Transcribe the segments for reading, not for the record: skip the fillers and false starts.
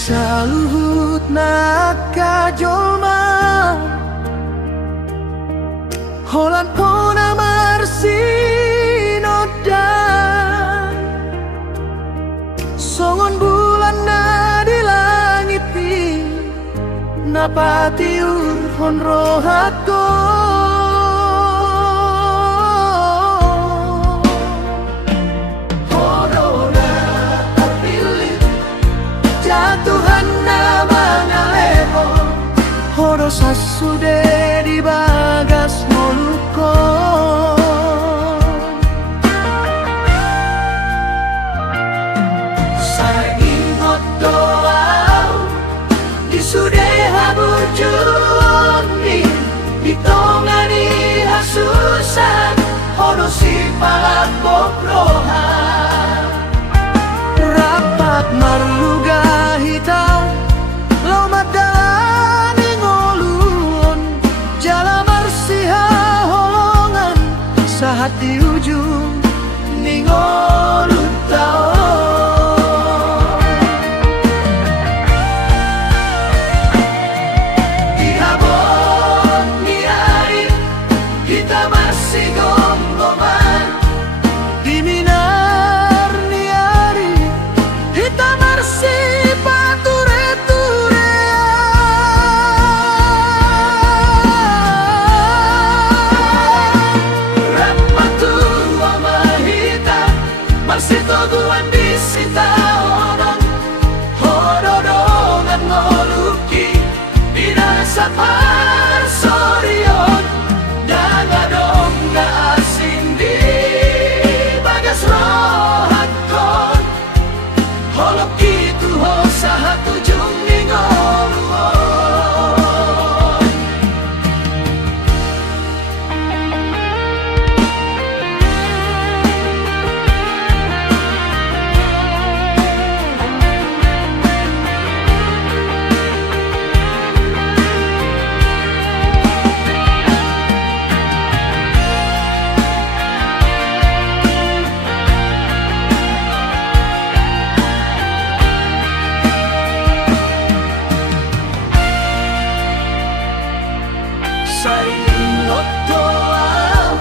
Saluhut nakajolma Holan pona marsinodan Songon bulan na di langit napatiur hon rohatko Horona terpilih jatuhan nama ngaleho Horo sasude di bagas moluko Saingot doa disude habujuni ditongani hasusan Horo si palat bokrohan Rapat marluga hitam Lomadani ngolun Jala marsiha holongan Sahat di ujung Ningolun taon Dihabon ni air Kita masih gonggoman Diminar ni ari Kita masih Sitoguan di sita orang Hododongan ngoluki Binasa parsorion Dangadong na asin di Bagas rohatkon Holok itu ho sahat ujung ningoluon Saingot doa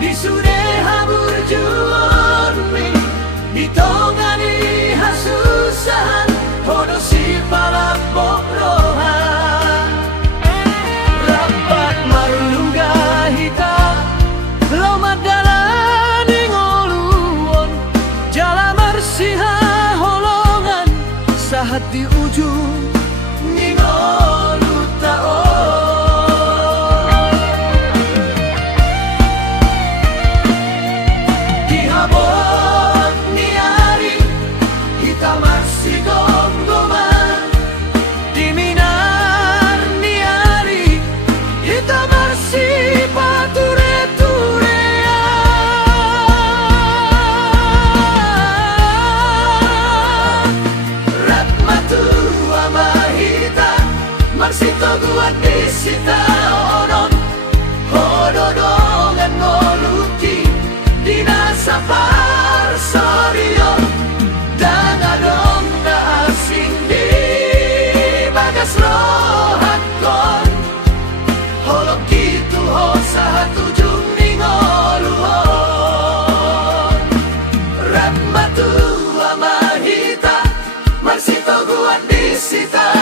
disude haburjuan ditongani hasusan Hono si palak bokrohan Rapat marluga hita Lomadalani ngoluon Jala marsiha holongan Sahat di ujung Ningolu taon Sitoguan di sita onon Hododongan ngoluki Dinasa parsorion Dangadong na asing di Bagas rohatkon Holok itu ho sahat ujung ningoluhon Ramatu amahita Marsitoguan di sita